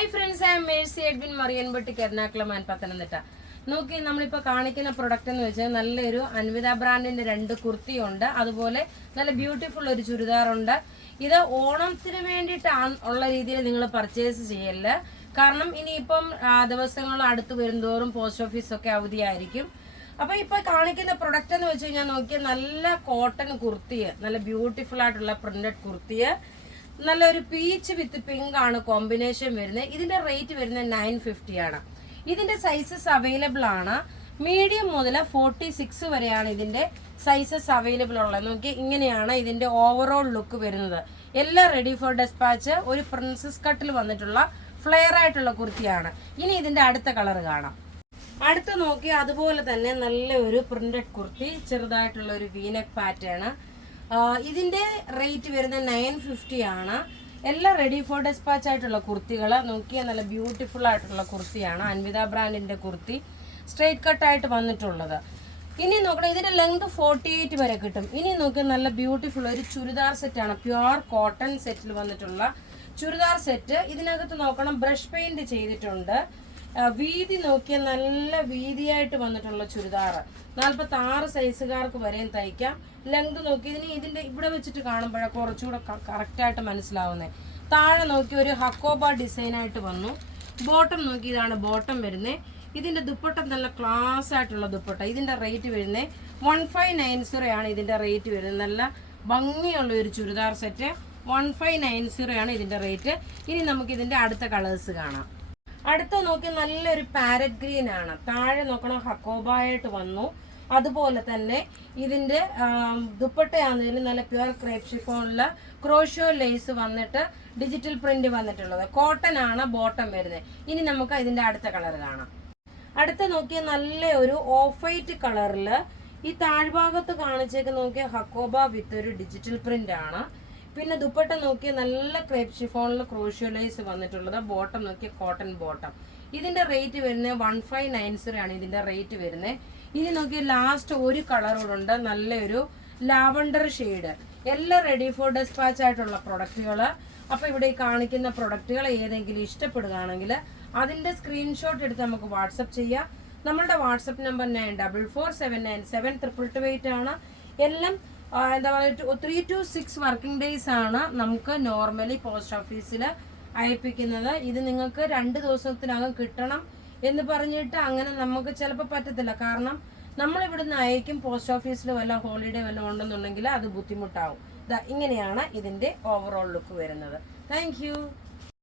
Hi friends, I am Mercy Edwin Marianbatti Ernakulam and Pathanamthitta. നോക്കി നമ്മളിപ്പോൾ കാണിക്കുന്ന product എന്ന് വെച്ചാൽ നല്ലൊരു അൻവിത ബ്രാൻഡിന്റെ രണ്ട് കുർത്തി ഉണ്ട്, അതുപോലെ നല്ല ബ്യൂട്ടിഫുൾ ഒരു ചുരിദാറുണ്ട്. ഇത് ഓണത്തിന് വേണ്ടിയിട്ട് ഉള്ള രീതിയിൽ നിങ്ങൾ പർച്ചേസ് ചെയ്യല്ല, കാരണം ഇനിയിപ്പം ദിവസങ്ങൾ അടുത്ത് വരുന്തോറും പോസ്റ്റ് ഓഫീസൊക്കെ അവധിയായിരിക്കും. അപ്പോൾ ഇപ്പോൾ കാണിക്കുന്ന പ്രൊഡക്റ്റ് എന്ന് വെച്ച് കഴിഞ്ഞാൽ നോക്കിയാൽ നല്ല കോട്ടൺ കുർത്തിയ, നല്ല ബ്യൂട്ടിഫുൾ ആയിട്ടുള്ള പ്രിന്റഡ് കുർത്തിയ, നല്ലൊരു പീച്ച് വിത്ത് പിങ്ക് ആണ് കോമ്പിനേഷൻ വരുന്നത്. ഇതിന്റെ റേറ്റ് വരുന്നത് 950 ആണ്. ഇതിന്റെ സൈസസ് അവൈലബിൾ ആണ്. മീഡിയം മുതൽ 46 വരെയാണ് ഇതിന്റെ സൈസസ് അവൈലബിൾ ഉള്ളത്. നോക്കി, ഇങ്ങനെയാണ് ഇതിന്റെ ഓവറോൾ ലുക്ക് വരുന്നത്. എല്ലാം റെഡി ഫോർ ഡെസ്പാച്ച്. ഒരു പ്രിൻസസ് കട്ടിൽ വന്നിട്ടുള്ള ഫ്ലെയർ ആയിട്ടുള്ള കുർത്തിയാണ്. ഇനി ഇതിന്റെ അടുത്ത കളർ കാണാം. അടുത്ത് നോക്കി, അതുപോലെ തന്നെ നല്ല ഒരു പ്രിന്റഡ് കുർത്തി, ചെറുതായിട്ടുള്ള ഒരു വീനെക്ക് പാറ്റേൺ. ഇതിന്റെ റേറ്റ് വരുന്നത് 950 ആണ്. എല്ലാം റെഡി ഫോർ ഡെസ്പാച്ച് ആയിട്ടുള്ള കുർത്തികൾ. നോക്കിയാൽ നല്ല ബ്യൂട്ടിഫുൾ ആയിട്ടുള്ള കുർത്തിയാണ്. അൻവിത ബ്രാൻഡിന്റെ കുർത്തി, സ്ട്രെയിറ്റ് കട്ടായിട്ട് വന്നിട്ടുള്ളത്. ഇനി നോക്കണം, ഇതിന്റെ ലെങ്ത് 48 വരെ കിട്ടും. ഇനി നോക്കിയാൽ നല്ല ബ്യൂട്ടിഫുൾ ഒരു ചുരിദാർ സെറ്റാണ്, പ്യുവർ കോട്ടൺ സെറ്റിൽ വന്നിട്ടുള്ള ചുരിദാർ സെറ്റ്. ഇതിനകത്ത് നോക്കണം, ബ്രഷ് പെയിന്റ് ചെയ്തിട്ടുണ്ട്. വീതി നോക്കിയാൽ നല്ല വീതിയായിട്ട് വന്നിട്ടുള്ള ചുരിദാർ. 46 സൈസുകാർക്ക് വരെയും തയ്ക്കാം. ലെങ്ത് നോക്കി ഇതിന്റെ ഇവിടെ വെച്ചിട്ട് കാണുമ്പോഴാണ് കുറച്ചുകൂടെ കറക്റ്റായിട്ട് മനസ്സിലാവുന്നത്. താഴെ നോക്കി ഒരു ഹക്കോബ ഡിസൈൻ ആയിട്ട് വന്നു. ബോട്ടം നോക്കി, ഇതാണ് ബോട്ടം വരുന്നത്. ഇതിന്റെ ദുപ്പട്ട നല്ല ക്ലാസ് ആയിട്ടുള്ള ദുപ്പട്ട. ഇതിന്റെ റേറ്റ് വരുന്നത് 1590 ആണ്. ഇതിന്റെ റേറ്റ് വരുന്നത് നല്ല ഭംഗിയുള്ള ഒരു ചുരിദാർ സെറ്റ്. 1590 ആണ് ഇതിന്റെ റേറ്റ്. ഇനി നമുക്ക് ഇതിന്റെ അടുത്ത കളേഴ്സ് കാണാം. അടുത്ത നോക്കി, നല്ലൊരു പാരറ്റ് ഗ്രീൻ ആണ്. താഴെ നോക്കണം, ഹക്കോബായിട്ട് വന്നു. അതുപോലെ തന്നെ ഇതിന്റെ ദുപ്പട്ടയാണെങ്കിലും നല്ല പ്യുവർ ക്രേപ്പ് ഷിഫോണില് ക്രോഷോ ലേസ് വന്നിട്ട് ഡിജിറ്റൽ പ്രിന്റ് വന്നിട്ടുള്ളത്. കോട്ടൺ ആണ് ബോട്ടം വരുന്നത്. ഇനി നമുക്ക് ഇതിന്റെ അടുത്ത കളർ കാണാം. അടുത്ത നോക്കിയ നല്ല ഒരു ഓഫ് വൈറ്റ് കളറില് ഈ താഴ്ഭാഗത്ത് കാണിച്ചേക്ക് നോക്കിയ ഹക്കോബ വിത്ത് ഒരു ഡിജിറ്റൽ പ്രിന്റ് ആണ്. പിന്നെ ദുപ്പട്ട നോക്കിയ നല്ല ക്രേപ്പ് ഷിഫോണിൽ ക്രോഷ്യോ ലേസ് വന്നിട്ടുള്ളത്. ബോട്ടം നോക്കിയ കോട്ടൺ ബോട്ടം. ഇതിന്റെ റേറ്റ് വരുന്നത് 1590 ആണ് ഇതിന്റെ റേറ്റ് വരുന്നത്. ഇനി നോക്കിയ ലാസ്റ്റ് ഒരു കളറോടുണ്ട്, നല്ലൊരു ലാവണ്ടർ ഷെയ്ഡ്. എല്ലാം റെഡി ഫോർ ഡെസ്പാച്ച് ആയിട്ടുള്ള പ്രൊഡക്റ്റുകൾ. അപ്പൊ ഇവിടെ ഈ കാണിക്കുന്ന പ്രൊഡക്റ്റുകൾ ഏതെങ്കിലും ഇഷ്ടപ്പെടുകയാണെങ്കിൽ അതിന്റെ സ്ക്രീൻഷോട്ട് എടുത്ത് നമുക്ക് വാട്സപ്പ് ചെയ്യാം. നമ്മളുടെ വാട്സപ്പ് നമ്പർ 9447972228 ആണ്. എല്ലാം എന്താ പറയുക 3 to 6 വർക്കിംഗ് ഡേയ്സ് ആണ് നമുക്ക് നോർമലി പോസ്റ്റ് ഓഫീസിൽ അയപ്പിക്കുന്നത്. ഇത് നിങ്ങൾക്ക് 2 ദിവസത്തിനകം കിട്ടണം എന്ന് പറഞ്ഞിട്ട് അങ്ങനെ നമുക്ക് ചിലപ്പോൾ പറ്റത്തില്ല, കാരണം നമ്മൾ ഇവിടുന്ന് അയക്കും. പോസ്റ്റ് ഓഫീസിൽ വല്ല ഹോളിഡേ വല്ല ഉണ്ടെന്നുണ്ടെങ്കിൽ അത് ബുദ്ധിമുട്ടാവും. ഇങ്ങനെയാണ് ഇതിന്റെ ഓവറോൾ ലുക്ക് വരുന്നത്. താങ്ക്